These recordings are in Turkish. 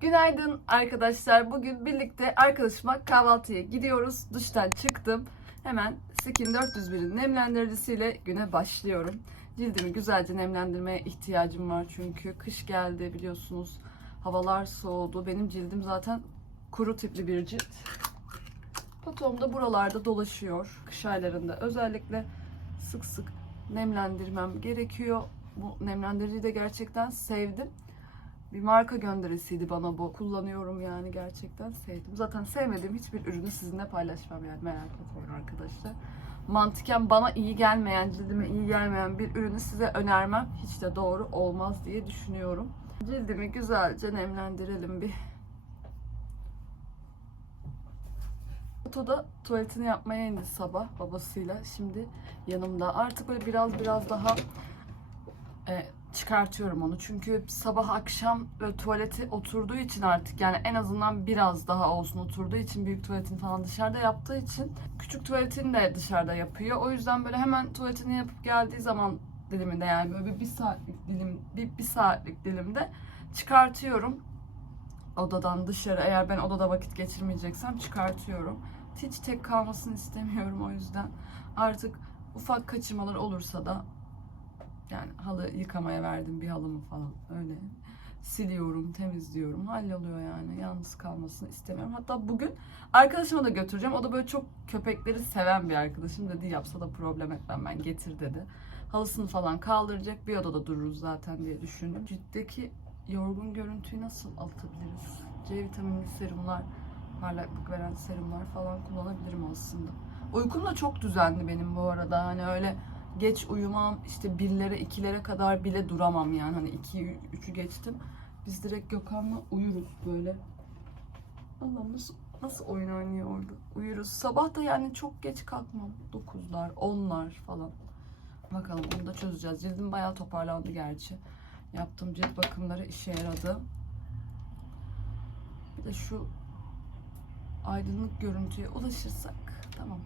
Günaydın arkadaşlar. Bugün birlikte arkadaşıma kahvaltıya gidiyoruz. Duştan çıktım. Hemen Skin 401'in nemlendiricisiyle güne başlıyorum. Cildimi güzelce nemlendirmeye ihtiyacım var çünkü kış geldi biliyorsunuz. Havalar soğudu. Benim cildim zaten kuru tipli bir cilt. Patom da buralarda dolaşıyor kış aylarında. Özellikle sık sık nemlendirmem gerekiyor. Bu nemlendiriciyi de gerçekten sevdim. Bir marka gönderisiydi bana bu. Kullanıyorum yani gerçekten sevdim. Zaten sevmediğim hiçbir ürünü sizinle paylaşmam yani merak etmeyin arkadaşlar. Mantıken bana iyi gelmeyen, cildime iyi gelmeyen bir ürünü size önermem hiç de doğru olmaz diye düşünüyorum. Cildimi güzelce nemlendirelim bir. Otoda tuvaletini yapmaya indi sabah babasıyla. Şimdi yanımda. Artık böyle biraz biraz daha e, çıkartıyorum onu. Çünkü sabah akşam böyle tuvaleti oturduğu için artık yani en azından biraz daha olsun oturduğu için büyük tuvaletini falan dışarıda yaptığı için küçük tuvaletini de dışarıda yapıyor. O yüzden böyle hemen tuvaletini yapıp geldiği zaman diliminde yani böyle bir, bir saatlik dilim bir, bir saatlik dilimde çıkartıyorum odadan dışarı eğer ben odada vakit geçirmeyeceksem çıkartıyorum. Hiç tek kalmasını istemiyorum o yüzden. Artık ufak kaçırmalar olursa da yani halı yıkamaya verdim bir halımı falan öyle siliyorum, temizliyorum. Halloluyor yani. Yalnız kalmasını istemiyorum. Hatta bugün arkadaşıma da götüreceğim. O da böyle çok köpekleri seven bir arkadaşım dedi. Yapsa da problem etmem ben getir dedi. Halısını falan kaldıracak. Bir odada dururuz zaten diye düşündüm. Ciltteki yorgun görüntüyü nasıl atabiliriz? C vitaminli serumlar, parlaklık veren serumlar falan kullanabilirim aslında. Uykum da çok düzenli benim bu arada. Hani öyle geç uyumam işte birlere ikilere kadar bile duramam yani. Hani iki üçü geçtim. Biz direkt Gökhan'la uyuruz böyle. Allah'ım nasıl, nasıl oyun oynuyor orada? Uyuruz. Sabah da yani çok geç kalkmam. 9'lar 10'lar falan. Bakalım onu da çözeceğiz. Cildim bayağı toparlandı gerçi. Yaptığım cilt bakımları işe yaradı. Bir de şu aydınlık görüntüye ulaşırsak tamam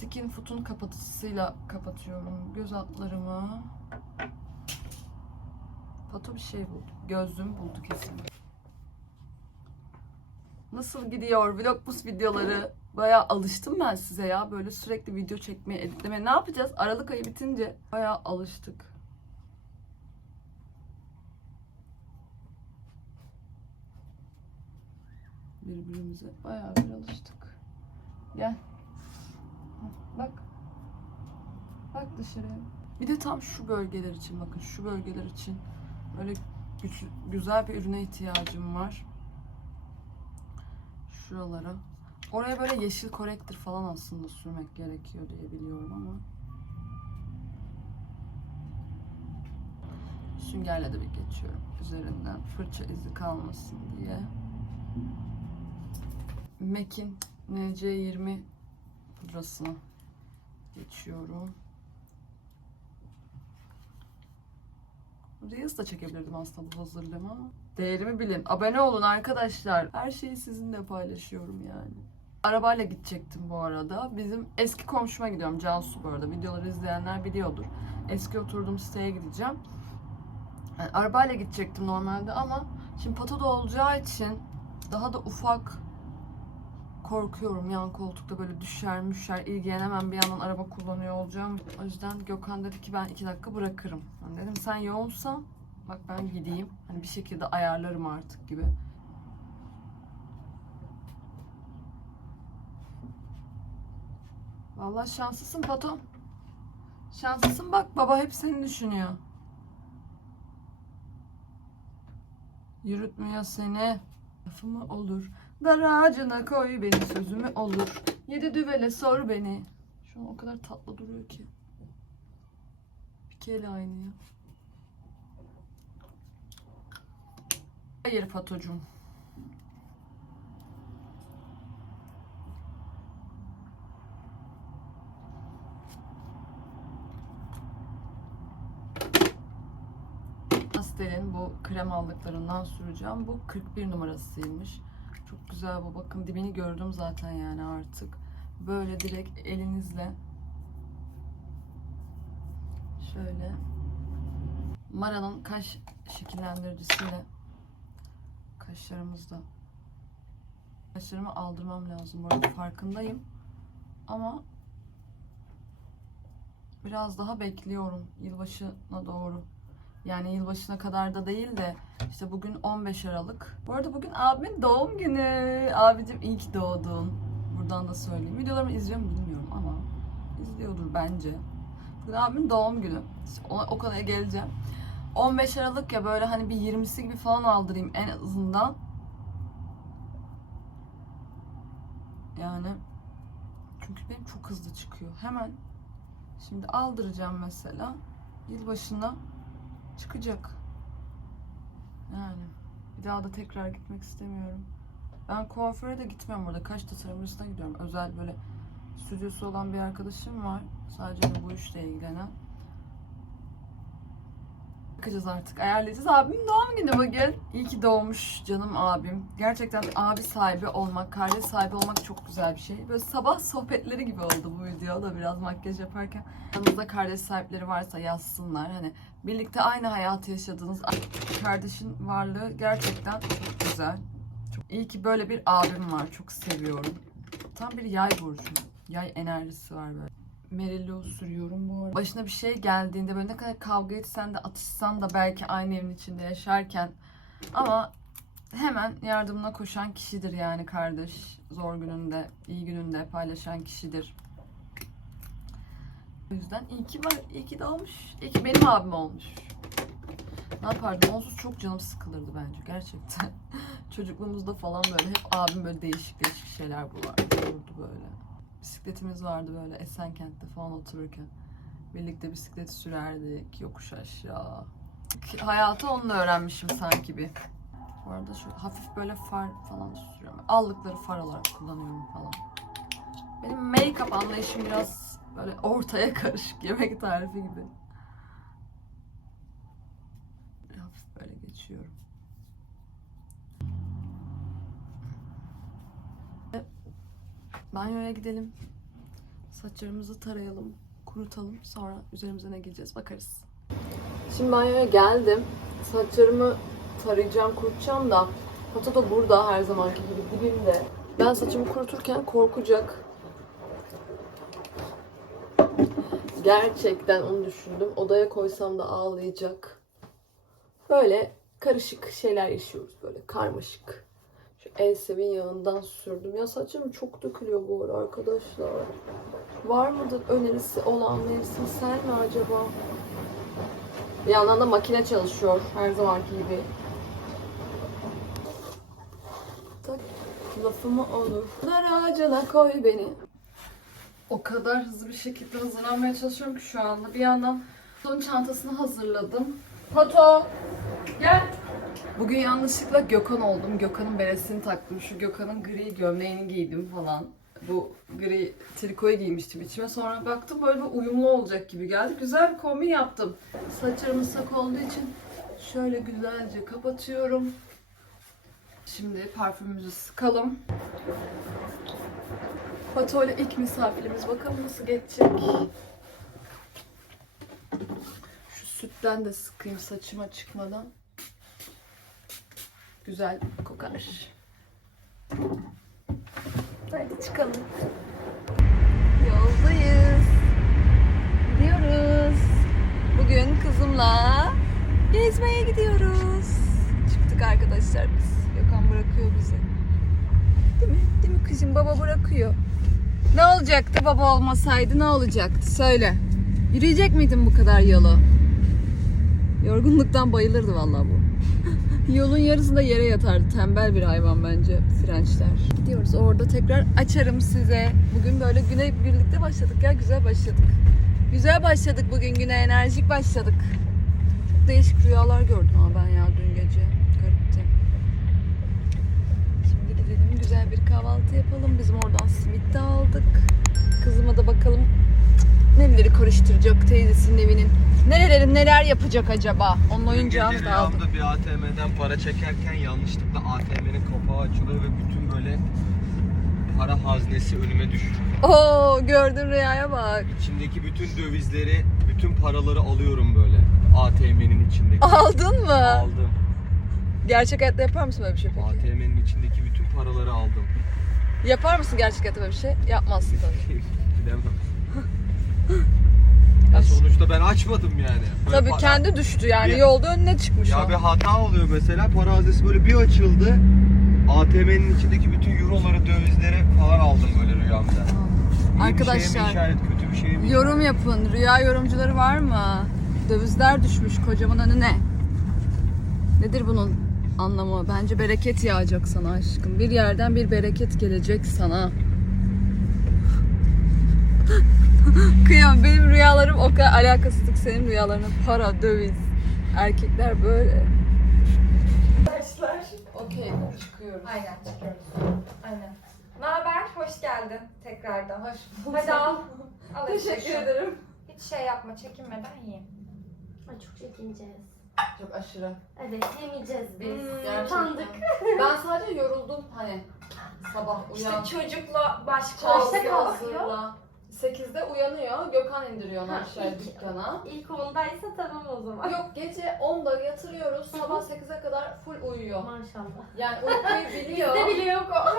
Skin Foot'un kapatıcısıyla kapatıyorum göz altlarımı. Pato bir şey buldu. Gözlüğüm buldu kesin. Nasıl gidiyor vlogmas videoları? Bayağı alıştım ben size ya. Böyle sürekli video çekmeye, editlemeye. Ne yapacağız? Aralık ayı bitince bayağı alıştık. Birbirimize bayağı bir alıştık. Gel. Bak. Bak dışarıya. Bir de tam şu bölgeler için bakın şu bölgeler için böyle güç, güzel bir ürüne ihtiyacım var. Şuralara. Oraya böyle yeşil korektir falan aslında sürmek gerekiyor diye biliyorum ama. Süngerle de bir geçiyorum üzerinden fırça izi kalmasın diye. MAC'in NC20 pudrasını geçiyorum. Reels da çekebilirdim aslında bu hazırlığımı. Değerimi bilin. Abone olun arkadaşlar. Her şeyi sizinle paylaşıyorum yani. Arabayla gidecektim bu arada. Bizim eski komşuma gidiyorum Cansu bu arada. Videoları izleyenler biliyordur. Eski oturduğum siteye gideceğim. Yani arabayla gidecektim normalde ama şimdi Pato'da olacağı için daha da ufak korkuyorum yan koltukta böyle düşer müşer ilgilenemem bir yandan araba kullanıyor olacağım. O yüzden Gökhan dedi ki ben iki dakika bırakırım. Ben dedim sen yoğunsan bak ben gideyim. Hani bir şekilde ayarlarım artık gibi. Vallahi şanslısın Pato. Şanslısın bak baba hep seni düşünüyor. Yürütmüyor seni. Lafımı olur. Dar ağacına koy beni sözümü olur. Yedi düvele sor beni. Şu an o kadar tatlı duruyor ki. Pikeyle aynı ya. Hayır Fatocuğum. Pastel'in bu krem aldıklarından süreceğim. Bu 41 numarasıymış. Güzel bu. Bakın dibini gördüm zaten yani artık. Böyle direkt elinizle şöyle Mara'nın kaş şekillendiricisiyle kaşlarımızda kaşlarımı aldırmam lazım. Bu arada farkındayım. Ama biraz daha bekliyorum yılbaşına doğru. Yani yılbaşına kadar da değil de işte bugün 15 Aralık. Bu arada bugün abimin doğum günü. Abicim iyi ki doğdun. Buradan da söyleyeyim. Videolarımı izliyor mu bilmiyorum ama izliyordur bence. Bugün abimin doğum günü. İşte ona, o konuya geleceğim. 15 Aralık ya böyle hani bir 20'si gibi falan aldırayım en azından. Yani çünkü benim çok hızlı çıkıyor. Hemen şimdi aldıracağım mesela. Yılbaşına çıkacak. Yani bir daha da tekrar gitmek istemiyorum. Ben kuaföre de gitmiyorum burada. Kaç tasarımcısına gidiyorum. Özel böyle stüdyosu olan bir arkadaşım var. Sadece bu işle ilgilenen. Bakacağız artık. Ayarlayacağız. Abim doğum günü bugün. İyi ki doğmuş canım abim. Gerçekten abi sahibi olmak, kardeş sahibi olmak çok güzel bir şey. Böyle sabah sohbetleri gibi oldu bu video da biraz makyaj yaparken. Yanınızda kardeş sahipleri varsa yazsınlar. Hani birlikte aynı hayatı yaşadığınız kardeşin varlığı gerçekten çok güzel. Çok iyi ki böyle bir abim var. Çok seviyorum. Tam bir yay burcu. Yay enerjisi var böyle. Merillo sürüyorum bu arada. Başına bir şey geldiğinde böyle ne kadar kavga etsen de atışsan da belki aynı evin içinde yaşarken ama hemen yardımına koşan kişidir yani kardeş. Zor gününde, iyi gününde paylaşan kişidir. O yüzden iyi ki var, iyi ki doğmuş. İyi ki benim abim olmuş. Ne yapardım? Onsuz çok canım sıkılırdı bence gerçekten. Çocukluğumuzda falan böyle hep abim böyle değişik değişik şeyler bulardı. Bulurdu böyle. Bisikletimiz vardı böyle Esenkent'te falan otururken. Birlikte bisiklet sürerdik yokuş aşağı. Hayatı onunla öğrenmişim sanki bir. Bu arada şu hafif böyle far falan sürüyorum. Aldıkları far olarak kullanıyorum falan. Benim make-up anlayışım biraz böyle ortaya karışık yemek tarifi gibi. Hafif böyle geçiyorum. Banyoya gidelim. Saçlarımızı tarayalım, kurutalım. Sonra üzerimize ne giyeceğiz bakarız. Şimdi banyoya geldim. Saçlarımı tarayacağım, kurutacağım da Pato da burada her zamanki gibi dibimde. Ben saçımı kuruturken korkacak. Gerçekten onu düşündüm. Odaya koysam da ağlayacak. Böyle karışık şeyler yaşıyoruz böyle karmaşık. Şu Elsevin yağından sürdüm. Ya saçım çok dökülüyor bu ara arkadaşlar. Var mıdır önerisi olan mevsimsel mi acaba? Bir yandan da makine çalışıyor her zamanki gibi. Tak, lafımı olur. Dar ağacına koy beni. O kadar hızlı bir şekilde hazırlanmaya çalışıyorum ki şu anda. Bir yandan son çantasını hazırladım. Pato gel. Bugün yanlışlıkla Gökhan oldum. Gökhan'ın beresini taktım. Şu Gökhan'ın gri gömleğini giydim falan. Bu gri trikoyu giymiştim içime. Sonra baktım böyle bir uyumlu olacak gibi geldi. Güzel bir kombin yaptım. Saçlarım ıslak olduğu için şöyle güzelce kapatıyorum. Şimdi parfümümüzü sıkalım. Pato ile ilk misafirimiz. Bakalım nasıl geçecek. Şu sütten de sıkayım saçıma çıkmadan. Güzel kokar. Hadi çıkalım. Yoldayız. Gidiyoruz. Bugün kızımla gezmeye gidiyoruz. Çıktık arkadaşlar biz. Gökhan bırakıyor bizi. Değil mi? Değil mi kızım? Baba bırakıyor. Ne olacaktı baba olmasaydı ne olacaktı? Söyle. Yürüyecek miydin bu kadar yolu? Yorgunluktan bayılırdı vallahi bu. Yolun yarısında yere yatardı. Tembel bir hayvan bence Frençler. Gidiyoruz orada tekrar açarım size. Bugün böyle güne birlikte başladık ya. Güzel başladık. Güzel başladık bugün güne. Enerjik başladık. Çok değişik rüyalar gördüm ama ben ya dün gece. Garipti. Şimdi gidelim güzel bir kahvaltı yapalım. Bizim oradan simit de aldık. Kızıma da bakalım neleri karıştıracak teyzesinin evinin. Nerelerin neler yapacak acaba? Onun oyuncağını da rüyamda bir ATM'den para çekerken yanlışlıkla ATM'nin kapağı açılıyor ve bütün böyle para haznesi önüme düşüyor. Oo gördün rüyaya bak. İçindeki bütün dövizleri, bütün paraları alıyorum böyle. ATM'nin içindeki. Aldın mı? Aldım. Gerçek hayatta yapar mısın böyle bir şey peki? ATM'nin içindeki bütün paraları aldım. Yapar mısın gerçek hayatta böyle bir şey? Yapmazsın tabii. Bilemem. Ya sonuçta ben açmadım yani. Böyle Tabii pa- kendi düştü yani Bir- yolda önüne çıkmış Ya o. bir hata oluyor mesela para haznesi böyle bir açıldı. ATM'nin içindeki bütün euroları, dövizleri falan aldım böyle rüyamda. İyi bir şeye mi Arkadaşlar, işaret, kötü bir şeye mi Yorum yapın. Rüya yorumcuları var mı? Dövizler düşmüş kocaman önüne. Nedir bunun anlamı? Bence bereket yağacak sana aşkım. Bir yerden bir bereket gelecek sana. Kıyam benim rüyalarım o kadar alakasızlık senin rüyalarına para, döviz. Erkekler böyle. Arkadaşlar. Okey çıkıyoruz. Aynen çıkıyoruz. Aynen. Ne haber? Hoş geldin tekrardan. Hoş Hadi al. al Teşekkür şu. ederim. Hiç şey yapma, çekinmeden yiyin. Ay çok çekineceğiz. Çok aşırı. Evet yemeyeceğiz biz. Gerçekten. Utandık. Ben sadece yoruldum hani sabah uyan. İşte çocukla baş kalkıyor. kalkıyor? hazırla. 8'de uyanıyor. Gökhan indiriyor onu Ha, aşağıya ilk- dükkana. İlk ondaysa tamam o zaman. Yok gece 10'da yatırıyoruz. Sabah 8'e kadar full uyuyor. Maşallah. Yani uykuyu biliyor. Bizde bile yok o.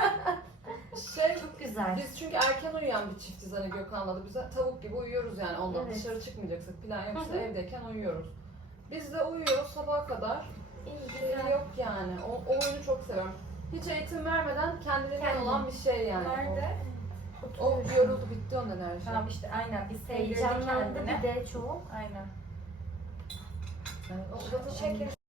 Şey, Çok güzel. biz çünkü erken uyuyan bir çiftiz hani Gökhan'la da. Biz de tavuk gibi uyuyoruz yani ondan. Evet. Dışarı çıkmayacaksak plan yoksa Hı hı. evdeyken uyuyoruz. Biz de uyuyoruz sabaha kadar. İyi Şey güzel. yok yani. O, o oyunu çok seviyorum. Hiç eğitim vermeden kendiliğinden Kendim. olan bir şey yani. Nerede? O, yoruldu bitti onun enerji. Tamam işte aynen bir sevdirdi Heyecanlandı kendine. bir de çok. Aynen. Yani o zaten Şeker.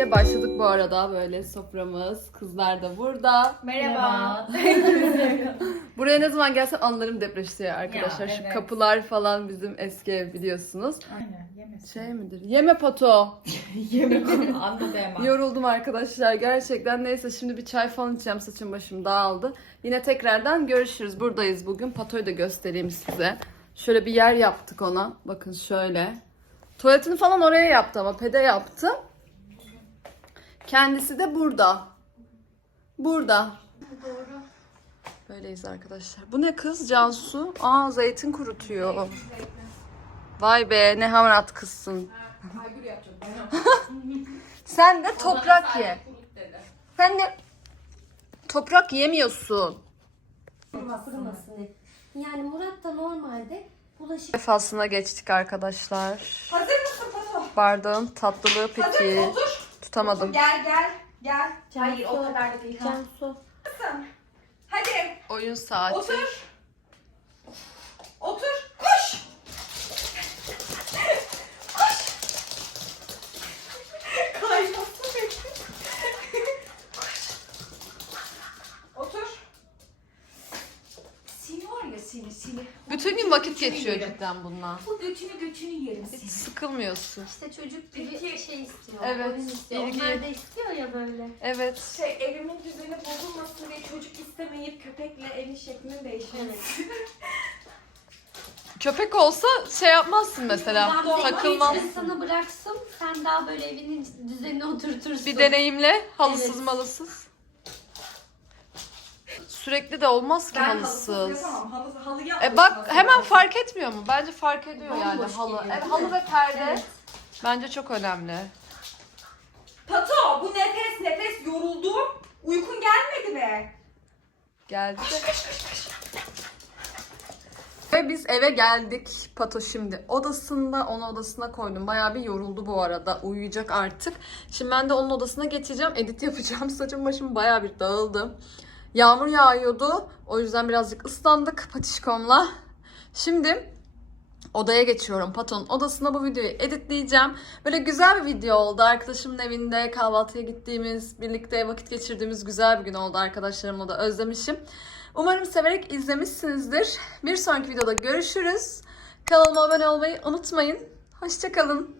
Kahvaltıya başladık bu arada böyle soframız. Kızlar da burada. Merhaba. Buraya ne zaman gelsem anlarım depreşiyor arkadaşlar. Ya, Şu evet. kapılar falan bizim eski ev biliyorsunuz. Aynen yemesin. Şey midir? Yeme pato. Yemek anladı hemen. Yoruldum arkadaşlar gerçekten. Neyse şimdi bir çay falan içeceğim. Saçım başım dağıldı. Yine tekrardan görüşürüz. Buradayız bugün. Patoyu da göstereyim size. Şöyle bir yer yaptık ona. Bakın şöyle. Tuvaletini falan oraya yaptı ama pede yaptı. Kendisi de burada. Burada. Doğru. Böyleyiz arkadaşlar. Bu ne kız Cansu? Aa zeytin kurutuyor. Vay be ne hamarat kızsın. Sen de toprak ye. Sen de toprak yemiyorsun. Yani Murat da normalde bulaşık Defasına geçtik arkadaşlar. Hazır mısın? Bardağın tatlılığı Hazır peki. mı? Otur. Tutamadım. Gel gel. Gel. Hayır o kadar da değil. Ha. Cansu. Hadi. Oyun saati. Otur. Otur. Seni seni. Bütün gün vakit geçiyor cidden bununla. Bu götünü götünü yerim Hiç seni. sıkılmıyorsun. İşte çocuk gibi Peki. şey istiyor. Evet, oyun istiyor. ilgi. Onlar da istiyor ya böyle. Evet. Şey evimin düzeni bozulmasın diye çocuk istemeyip köpekle evin şeklini değiştirmiş. Köpek olsa şey yapmazsın mesela. Ben Takılmaz. zeytinleri sana bıraksın. Sen daha böyle evinin düzenine oturtursun. Bir deneyimle halısız Evet. malısız. Sürekli de olmaz ki Ben halısız. yapamam. Halı, halıyı E bak hemen fark etmiyor mu? Bence fark ediyor yani Bomboş halı. geliyor, Evet, değil halı mi? ve perde Evet. bence çok önemli. Pato bu nefes nefes yoruldum. Uykun gelmedi mi? Geldi. Ve biz eve geldik. Pato şimdi odasında. Onu odasına koydum. Bayağı bir yoruldu bu arada. Uyuyacak artık. Şimdi ben de onun odasına geçeceğim. Edit yapacağım. Saçım başım bayağı bir dağıldı. Yağmur yağıyordu. O yüzden birazcık ıslandık patişkomla. Şimdi odaya geçiyorum. Pato'nun odasına bu videoyu editleyeceğim. Böyle güzel bir video oldu. Arkadaşımın evinde kahvaltıya gittiğimiz, birlikte vakit geçirdiğimiz güzel bir gün oldu. Arkadaşlarımla da özlemişim. Umarım severek izlemişsinizdir. Bir sonraki videoda görüşürüz. Kanalıma abone olmayı unutmayın. Hoşçakalın.